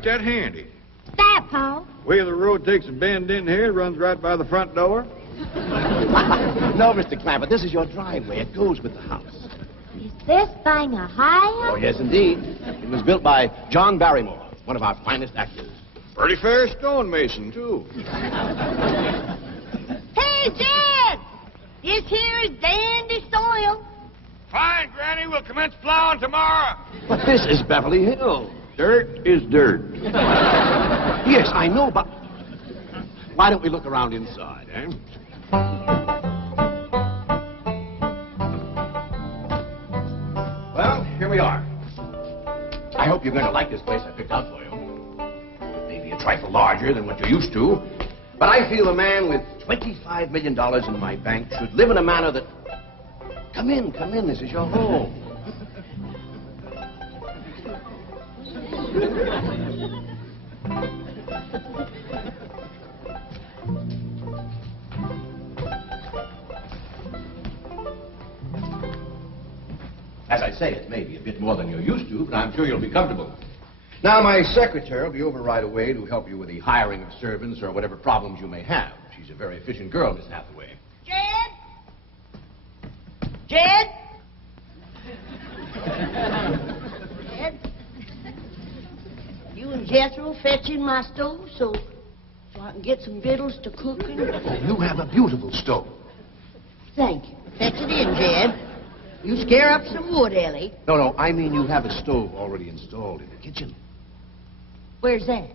ain't that handy. That, Pa? Way the road takes a bend in here, runs right by the front door. No, Mr. Clampett, this is your driveway. It goes with the house. Is this thing a highhouse? Oh, yes, indeed. It was built by John Barrymore, one of our finest actors. Pretty fair stonemason, too. Hey, Jed! This here is dandy soil. Fine, Granny. We'll commence plowing tomorrow. But this is Beverly Hills. Dirt is dirt. Yes, I know, but why don't we look around inside, eh? Well, here we are. I hope you're going to like this place I picked out for you. It may be a trifle larger than what you're used to, but I feel a man with $25 million in my bank should live in a manner that... Come in, this is your home. As I say, it may be a bit more than you're used to, but I'm sure you'll be comfortable. Now, my secretary will be over right away to help you with the hiring of servants or whatever problems you may have. She's a very efficient girl, Miss Hathaway. Jed? Jed? Jed? You and Jethro fetching my stove so I can get some victuals to cook in? You have a beautiful stove. Thank you. Fetch it in, Jed. You scare up some wood, Ellie. No, I mean you have a stove already installed in the kitchen. Where's that?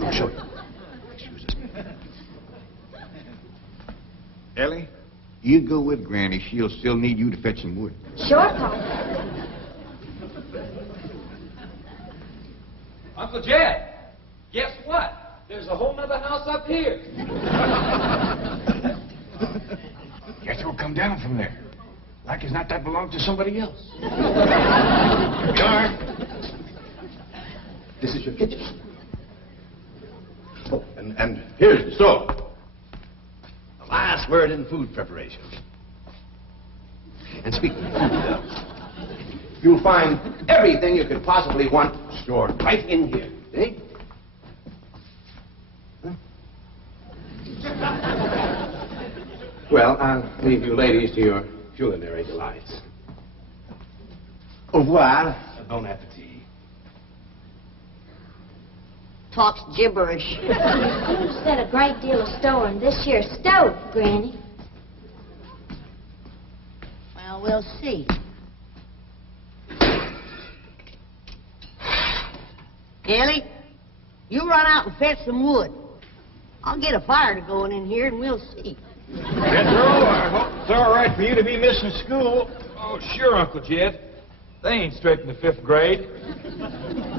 I'll show you. Excuse us. Ellie, you go with Granny. She'll still need you to fetch some wood. Sure, Pa. Uncle Jed, guess what? There's a whole nother house up here. Jethro, come down from there. Like as not that belongs to somebody else. Darn. This is your kitchen. Oh, and here's the stove. The last word in food preparation. And speaking of food, you'll find everything you could possibly want stored right in here. See? Huh? Well, I'll leave you ladies to your culinary delights. Au revoir. Bon appetit. Talks gibberish. You said a great deal of store in this here stove, Granny. Well, we'll see. Ellie, you run out and fetch some wood. I'll get a fire to going in here and we'll see. Jethro, I hope it's all right for you to be missing school. Oh, sure, Uncle Jed. They ain't straight in the 5th grade.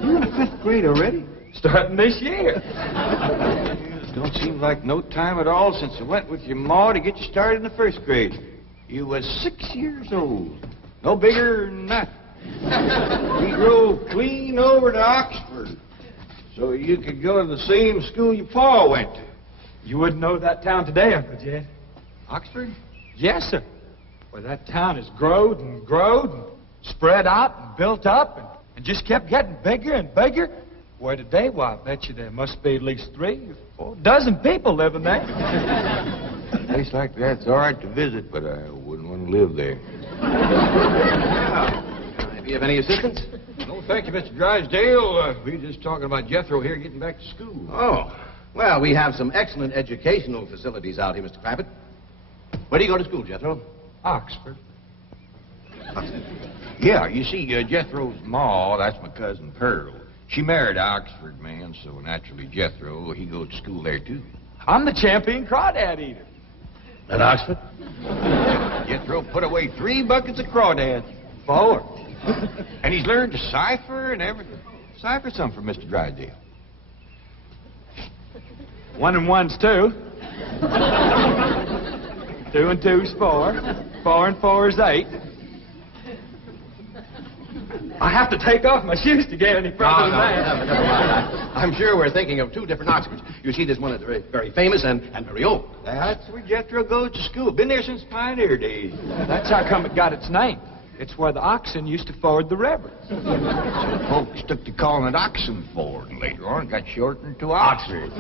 You in the 5th grade already? Starting this year. It don't seem like no time at all since I went with your ma to get you started in the 1st grade. You was 6 years old. No bigger than that. We drove clean over to Oxford so you could go to the same school your pa went to. You wouldn't know that town today, Uncle Jed. Oxford? Yes, sir. Well, that town has growed and growed and spread out and built up and just kept getting bigger and bigger. Where today, why, I bet you there must be at least 3 or 4 dozen people living there. A place like that's all right to visit, but I wouldn't want to live there. Do you have any assistance? No, thank you, Mr. Drysdale. We were just talking about Jethro here getting back to school. Oh, well, we have some excellent educational facilities out here, Mr. Clampett. Where do you go to school, Jethro? Oxford. Yeah, you see, Jethro's ma, that's my cousin Pearl. She married an Oxford man, so naturally Jethro, he goes to school there, too. I'm the champion crawdad eater. At Oxford? Jethro put away 3 buckets of crawdads. 4. And he's learned to cipher and everything. Cipher some for Mr. Drysdale. 1 and 1's 2. 2 and 2's 4. 4 and 4's 8. I have to take off my shoes to get any further than that. Never mind. I'm sure we're thinking of 2 different Oxfords. You see, there's one that's very, very famous and very old. That's where Jethro goes to school. Been there since pioneer days. That's how come it got its name. It's where the oxen used to ford the river. So folks took to calling it oxen ford, and later on it got shortened to Oxford.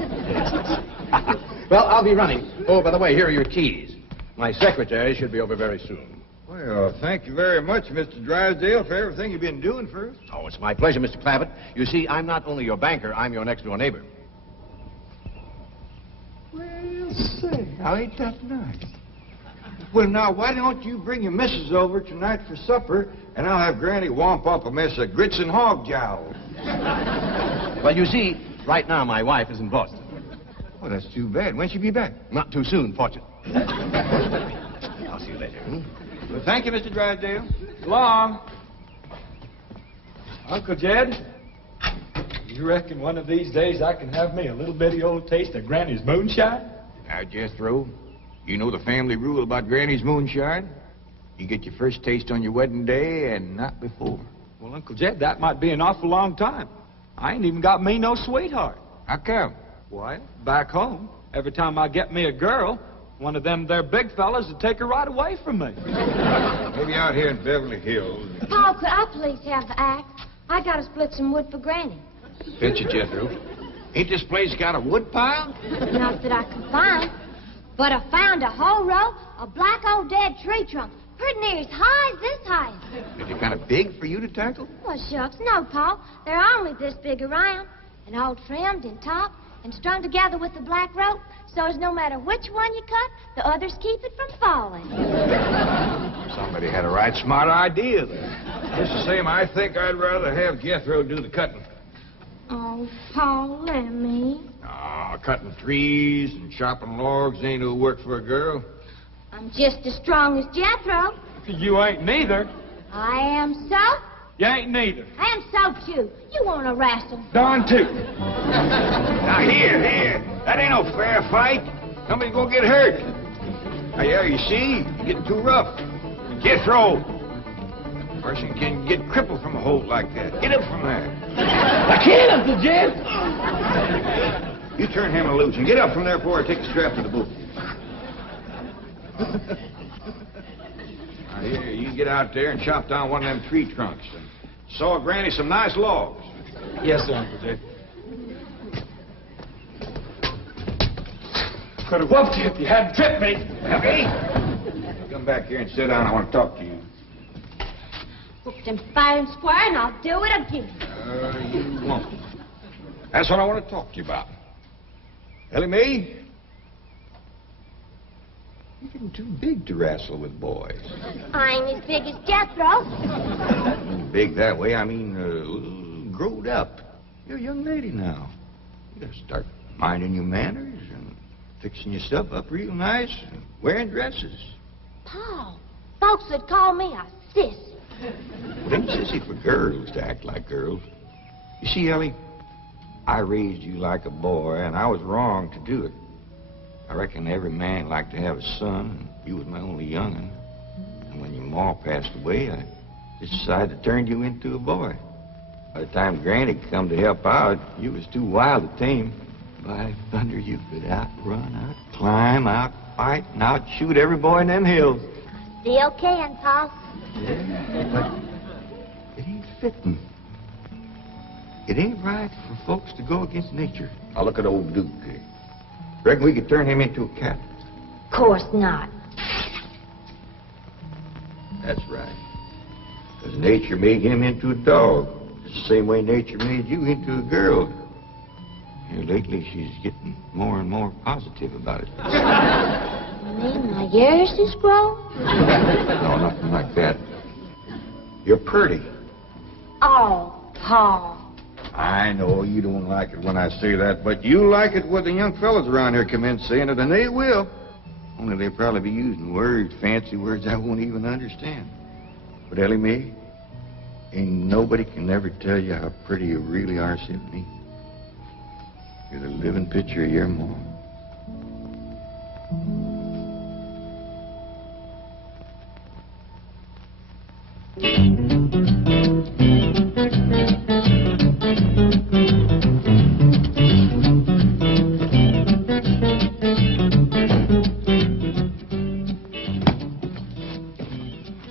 Well, I'll be running. Oh, by the way, here are your keys. My secretary should be over very soon. Well, thank you very much, Mr. Drysdale, for everything you've been doing for us. Oh, it's my pleasure, Mr. Clampett. You see, I'm not only your banker, I'm your next-door neighbor. Well, say, now ain't that nice? Well, now, why don't you bring your missus over tonight for supper, and I'll have Granny womp up a mess of grits and hog jowl. Well, you see, right now my wife is in Boston. Well, that's too bad. When'll she be back? Not too soon, fortunately. I'll see you later. Well, thank you, Mr. Drysdale. So long. Uncle Jed, you reckon one of these days I can have me a little bitty old taste of Granny's moonshine? Now, Jethro, you know the family rule about Granny's moonshine? You get your first taste on your wedding day and not before. Well, Uncle Jed, that might be an awful long time. I ain't even got me no sweetheart. How come? Why, back home, every time I get me a girl, one of them there big fellas would take her right away from me. Maybe out here in Beverly Hills. Paul, could I please have the axe? I gotta split some wood for Granny. Fetch it, Jethro. Ain't this place got a wood pile? Not that I can find. But I found a whole row of black old dead tree trunks, pretty near as high as this height. Is it kind of big for you to tackle? Well, shucks, no, Paul. They're only this big around, and all trimmed and topped and strung together with the black rope, so as no matter which one you cut, the others keep it from falling. Somebody had a right smart idea there. Just the same, I think I'd rather have Jethro do the cutting. Oh, Paul, let me. Ah, cutting trees and chopping logs ain't no work for a girl. I'm just as strong as Jethro. You ain't neither. I am so. You ain't neither. I am so, too. You want to wrestle? Darn too. Now, here. That ain't no fair fight. Somebody's gonna get hurt. Now, yeah, you see, you're getting too rough. Jethro. A person can get crippled from a hold like that. Get up from there. I can't, Uncle Jed. You turn him loose and get up from there before I take the strap to the boot. Now, here, you get out there and chop down one of them tree trunks and saw Granny some nice logs. Yes, sir, Uncle Jed. Could have whooped you if you hadn't tripped me. Okay? Come back here and sit down. I want to talk to you. Whooped him fair and square, and I'll do it again. You won't. That's what I want to talk to you about. Elly May, you're getting too big to wrestle with boys. I ain't as big as Jethro. Big that way, I mean, growed up. You're a young lady now. You gotta start minding your manners and fixing your stuff up real nice and wearing dresses. Paul, folks would call me a sis. It ain't sissy for girls to act like girls. You see, Elly, I raised you like a boy, and I was wrong to do it. I reckon every man liked to have a son, and you was my only young'un. And when your ma passed away, I just decided to turn you into a boy. By the time Granny come to help out, you was too wild to tame. By thunder, you could outrun, out-climb, out-fight, and out-shoot every boy in them hills. Still can, Paul. Yeah, but it ain't fitting. It ain't right for folks to go against nature. Now look at old Duke. Reckon we could turn him into a cat? Of course not. That's right. Because nature made him into a dog. It's the same way nature made you into a girl. Here lately, she's getting more and more positive about it. You mean my ears is grown? No, nothing like that. You're pretty. Oh, Paul. I know you don't like it when I say that, but you like it when the young fellas around here come in saying it, and they will. Only they'll probably be using words, fancy words I won't even understand. But Elly May, ain't nobody can ever tell you how pretty you really are except me. You're the living picture of your mom.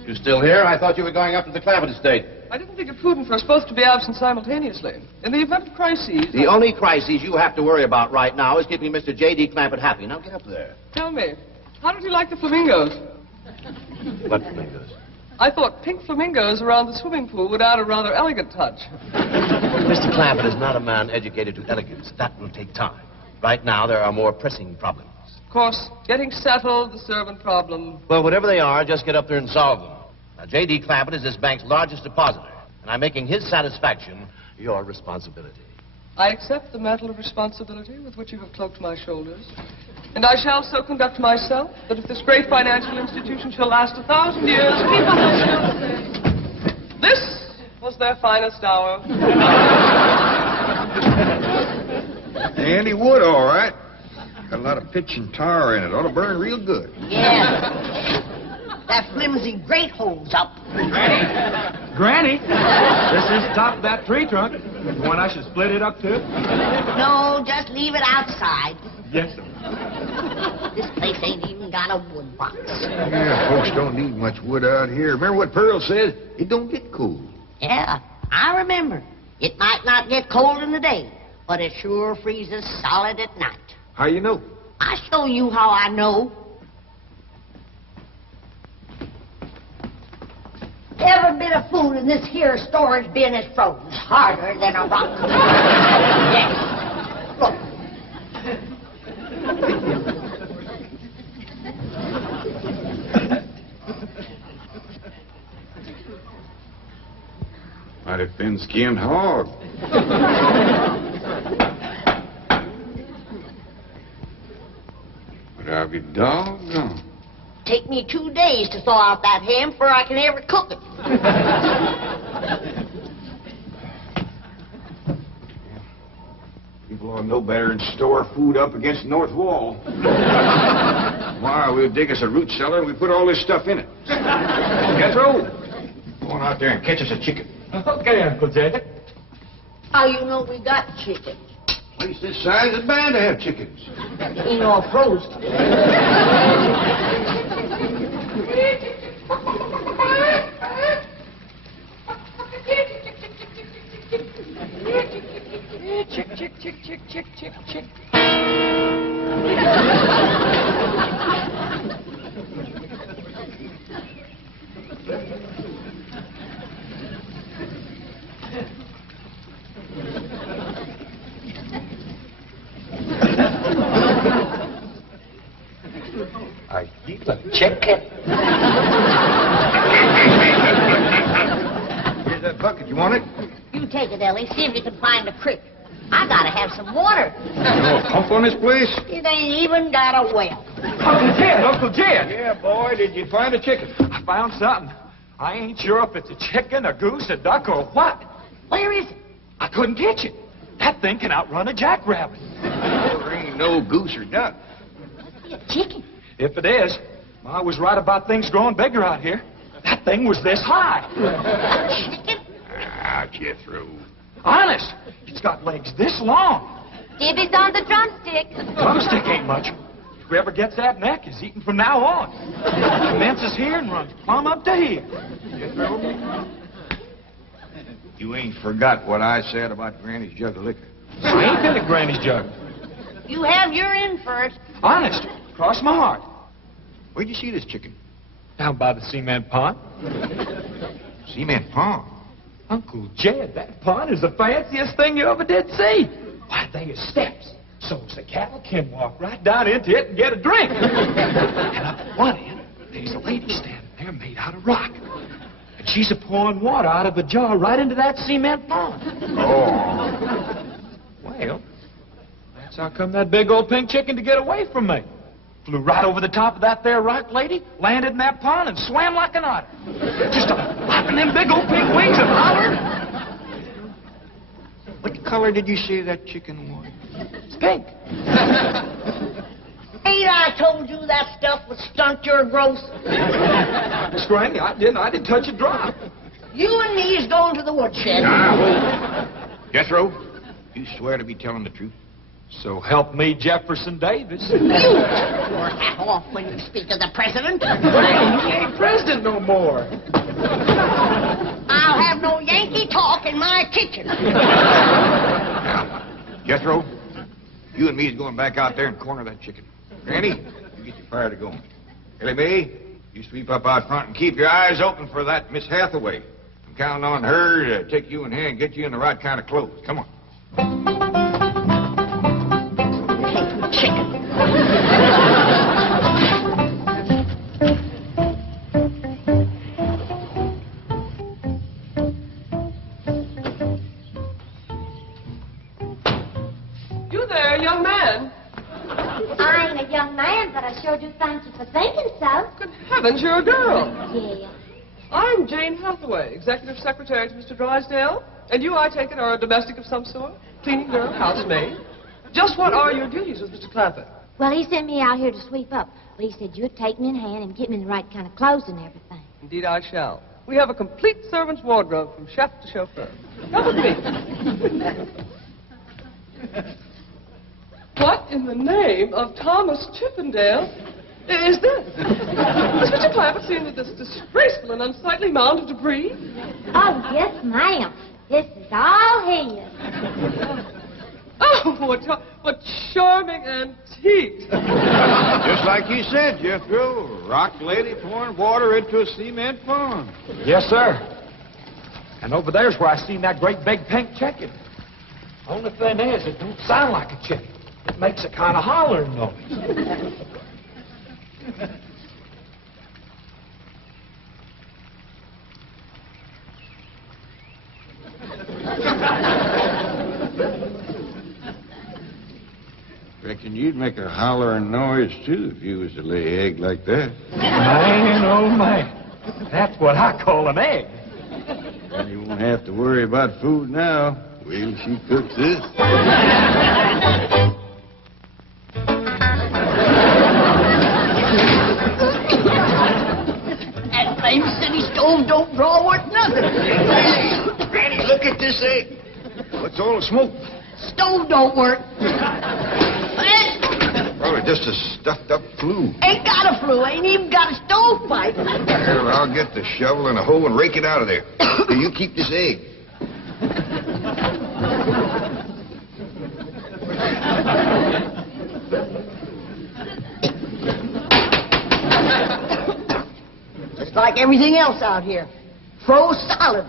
You still here? here? I thought you were going up to the Clampett estate. I didn't think it prudent for us both to be absent simultaneously. In the event of crises... The only crises you have to worry about right now is keeping Mr. J.D. Clampett happy. Now get up there. Tell me, how did you like the flamingos? What flamingos? I thought pink flamingos around the swimming pool would add a rather elegant touch. Mr. Clampett is not a man educated to elegance. That will take time. Right now, there are more pressing problems. Of course, getting settled, the servant problem. Well, whatever they are, just get up there and solve them. Now, J.D. Clampett is this bank's largest depositor, and I'm making his satisfaction your responsibility. I accept the mantle of responsibility with which you have cloaked my shoulders. And I shall so conduct myself that if this great financial institution shall last 1,000 years, people will still say, this was their finest hour. Handy wood, all right. Got a lot of pitch and tar in it. Ought to burn real good. Yeah. That flimsy grate holds up. Granny, this is top of that tree trunk. You want I should split it up too? No, just leave it outside. Yes, sir. This place ain't even got a wood box. Yeah, folks don't need much wood out here. Remember what Pearl says? It don't get cold. Yeah, I remember. It might not get cold in the day, but it sure freezes solid at night. How you know? I show you how I know. Every bit of food in this here storage bin is frozen harder than a rock. Yes. Look. Mighty thin-skinned hog. But I'll be doggone. Take me 2 days to thaw out that ham before I can ever cook it. People ought to know better than store food up against the north wall. Why, we'll dig us a root cellar and we put all this stuff in it. Jethro, go on out there and catch us a chicken. Okay, Uncle Jay. How you know we got chicken? Place this size is bound to have chickens. Ain't all frozen. Chick, chick, chick, chick, chick, chick, chick. Are you a chicken? Here's that bucket. You want it? You take it, Ellie. See if you can find a creek. I gotta have some water. You want a pump on this place? It ain't even got a well. Uncle Jed, Uncle Jed. Yeah, boy, did you find a chicken? I found something. I ain't sure if it's a chicken, a goose, a duck, or what. Where is it? I couldn't catch it. That thing can outrun a jackrabbit. There ain't no goose or duck. Must be a chicken. If it is, Ma was right about things growing bigger out here. That thing was this high. A chicken? Ah, Jethro. Honest, it's got legs this long. Dibby's on the drumstick. Drumstick ain't much. Whoever gets that neck is eating from now on. It commences here and runs plumb up to here. Jethro, you ain't forgot what I said about Granny's jug of liquor. I ain't been to Granny's jug. You have your in first. Honest, cross my heart. Where'd you see this chicken? Down by the cement pond. Cement pond. Uncle Jed, that pond is the fanciest thing you ever did see. Why, they are steps. So's the cattle can walk right down into it and get a drink. And up at one end, there's a lady standing there made out of rock. And she's a-pouring water out of a jar right into that cement pond. Oh. Well, that's how come that big old pink chicken to get away from me. Flew right over the top of that there rock lady, landed in that pond, and swam like an otter. Just flapping them big old pink wings and hollered. What color did you say that chicken was? It's pink. Ain't I told you that stuff would stunt your growth? Miss Granny, I didn't touch a drop. You and me is going to the woodshed. Jethro, you swear to be telling the truth? So help me, Jefferson Davis. You take your hat off when you speak of the president. He ain't president no more. my kitchen. Now, Jethro, you and me is going back out there and corner that chicken. Granny, you get your fire to going. Elly May, you sweep up out front and keep your eyes open for that Miss Hathaway. I'm counting on her to take you in hand and get you in the right kind of clothes. Come on. Chicken. You there, young man? I ain't a young man, but I sure do thank you for thinking so. Good heavens, you're a girl. Yeah. I'm Jane Hathaway, executive secretary to Mr. Drysdale. And you, I take it, are a domestic of some sort? Cleaning girl, housemaid? Just what are your duties with Mr. Clampett? Well, he sent me out here to sweep up. But he said you'd take me in hand and get me in the right kind of clothes and everything. Indeed, I shall. We have a complete servant's wardrobe from chef to chauffeur. Come with me. What in the name of Thomas Chippendale is this? Has Mr. Clampett seen this disgraceful and unsightly mound of debris? Oh, yes, ma'am. This is all his. Oh, what charming antiques. Just like you said, Jethro. Rock lady pouring water into a cement pond. Yes, sir. And over there's where I seen that great big pink chicken. Only thing is, it don't sound like a chicken. It makes a kind of hollering noise. Reckon you'd make a hollering noise, too, if you was to lay an egg like that. Man, oh, man. That's what I call an egg. And you won't have to worry about food now. Wait till she cooks this. That flame city stove don't draw worth nothing. Granny, look at this egg. What's all the smoke? Stove don't work. Probably just a stuffed-up flue. Ain't got a flue. Ain't even got a stovepipe. Well, I'll get the shovel and a hoe and rake it out of there. Here, you keep this egg. Just like everything else out here. Froze solid.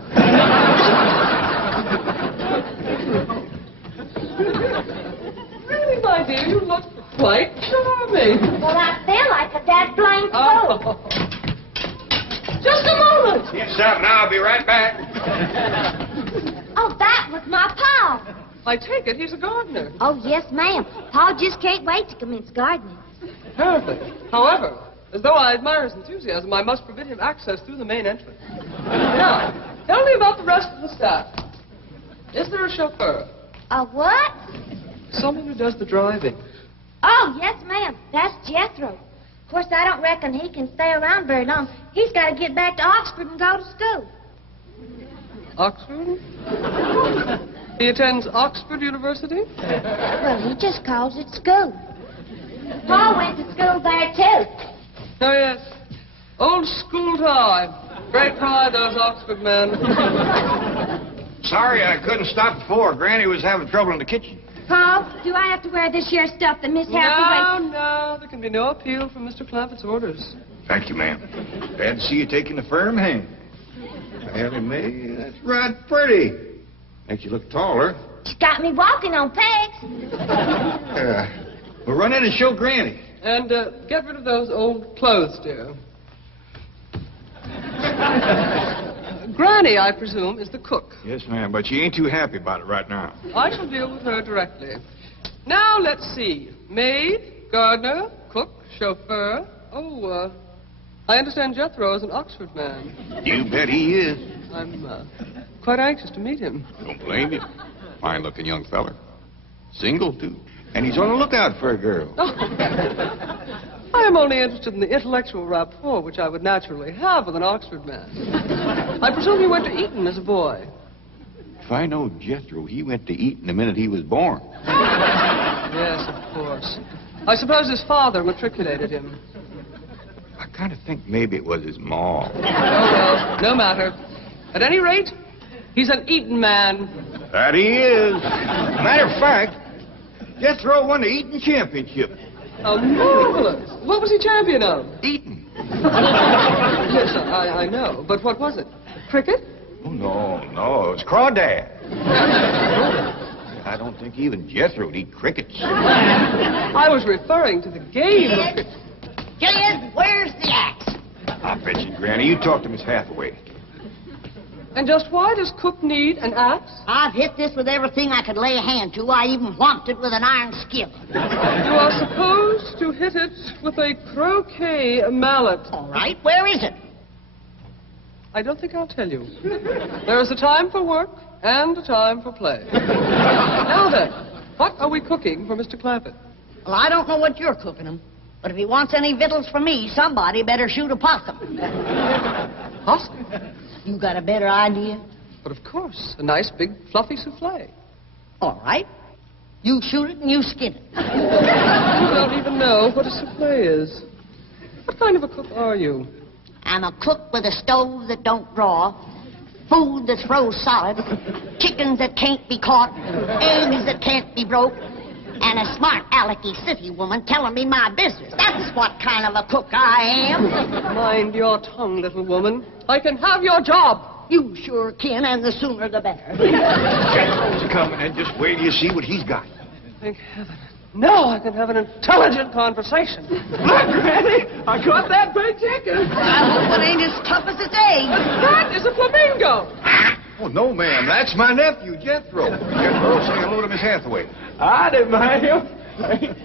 Really, my dear, you look quite charming. Well, I feel like a dead blamed fool. Oh. Just a moment. Yes, sir, now I'll be right back. Oh, that was my pa. I take it he's a gardener. Oh, yes, ma'am. Pa just can't wait to commence gardening. Perfect. However, as though I admire his enthusiasm, I must forbid him access through the main entrance. Now, tell me about the rest of the staff. Is there a chauffeur? A what? Someone who does the driving. Oh, yes, ma'am. That's Jethro. Of course, I don't reckon he can stay around very long. He's got to get back to Oxford and go to school. Oxford? He attends Oxford University? Well, he just calls it school. Pa went to school there, too. Oh, yes. Old school time. Great pride, those Oxford men. Sorry I couldn't stop before. Granny was having trouble in the kitchen. Pa, do I have to wear this here stuff that Miss Hathaway... No, there can be no appeal from Mr. Clampett's orders. Thank you, ma'am. Glad to see you taking a firm hand. Elly May, that's right pretty. Makes you look taller. She's got me walking on pegs. We'll run in and show Granny. And get rid of those old clothes, dear. Granny, I presume, is the cook. Yes, ma'am, but she ain't too happy about it right now. I shall deal with her directly. Now, let's see. Maid, gardener, cook, chauffeur. Oh, I understand Jethro is an Oxford man. You bet he is. I'm quite anxious to meet him. Don't blame you. Fine-looking young feller. Single, too. And he's on the lookout for a girl. I am only interested in the intellectual rapport which I would naturally have with an Oxford man. I presume you went to Eton as a boy. If I know Jethro, he went to Eton the minute he was born. Yes, of course. I suppose his father matriculated him. I kind of think maybe it was his ma. Oh, well, no matter. At any rate, He's an eating man. That he is. Matter of fact, Jethro won the eating championship. Oh, marvelous. What was he champion of? Eating. Yes, I know. But what was it? Cricket? Oh, no, it was crawdad. I don't think even Jethro would eat crickets. I was referring to the game of Kid, Kid, where's the axe? I bet you, Granny, you talk to Miss Hathaway. And just why does Cook need an axe? I've hit this with everything I could lay a hand to. I even whomped it with an iron skillet. You are supposed to hit it with a croquet mallet. All right, where is it? I don't think I'll tell you. There is a time for work and a time for play. Now then, what are we cooking for Mr. Clampett? Well, I don't know what you're cooking him, but if he wants any victuals from me, somebody better shoot a possum. Possum? You got a better idea? But of course, a nice big fluffy souffle. All right. You shoot it and you skin it. You don't even know what a souffle is. What kind of a cook are you? I'm a cook with a stove that don't draw, food that's froze solid, chickens that can't be caught, eggs that can't be broke, and a smart alecky city woman telling me my business. That's what kind of a cook I am. Mind your tongue, little woman. I can have your job. You sure can, and the sooner the better. Jethro's coming, and just wait till you see what he's got. Thank heaven. Now I can have an intelligent conversation. Look, Granny, I caught that big chicken. I hope it ain't as tough as its egg. That is a flamingo. Oh, no, ma'am. That's my nephew, Jethro. Jethro, say hello to Miss Hathaway. Howdy, ma'am.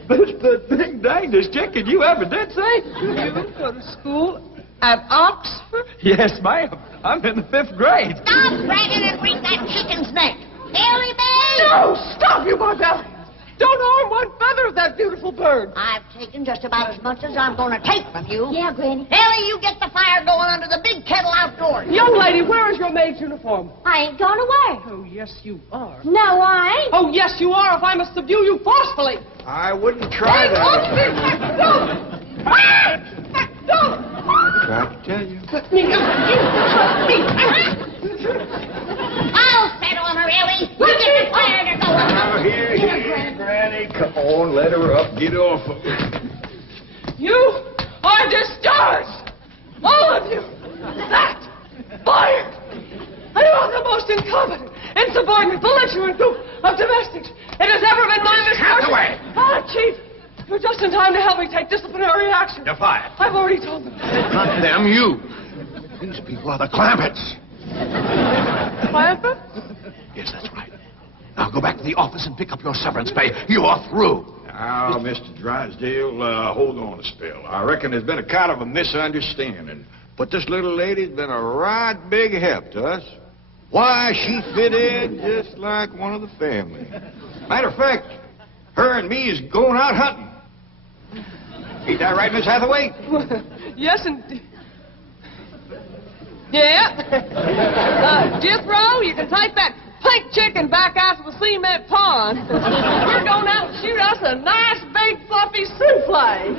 That's the big dangest chicken you ever did see. You go to school at Oxford? Yes, ma'am. I'm in the 5th grade. Stop bragging and wring that chicken's neck. Elly May! No, stop, you barbarian. Don't harm one feather of that beautiful bird. I've taken just about as much as I'm going to take from you. Yeah, Granny. Elly, you get the fire going under the big kettle outdoors. Young lady, where is your maid's uniform? I ain't going to work. Oh, yes, you are. No, I ain't. Oh, yes, you are, if I must subdue you forcefully. I wouldn't try Hey, that. no! No! Tried to tell you. I'll settle on her, Elly. You get the fire to go. Now, here, Granny. Come on, let her up. Get off of her. You are discharged! All of you! That! Fired! I am the most incompetent, insubordinate, belligerent group of domestics it has ever been my misfortune. Hathaway! Ah, Chief! You're just in time to help me take disciplinary action. You're fired. I've already told them. Not them, you. These people are the Clampetts. Clampett? Yes, that's right. Now go back to the office and pick up your severance pay. You're through. Now, Mr. Drysdale, hold on a spell. I reckon there's been a kind of a misunderstanding. But this little lady's been a right big help to us. Why, she fit in just like one of the family. Matter of fact, her and me is going out hunting. Ain't that right, Miss Hathaway? Yes, indeed. Yeah. Jethro, you can take that pink chicken back out to the cement pond. We're going out and shoot us a nice big fluffy souffle.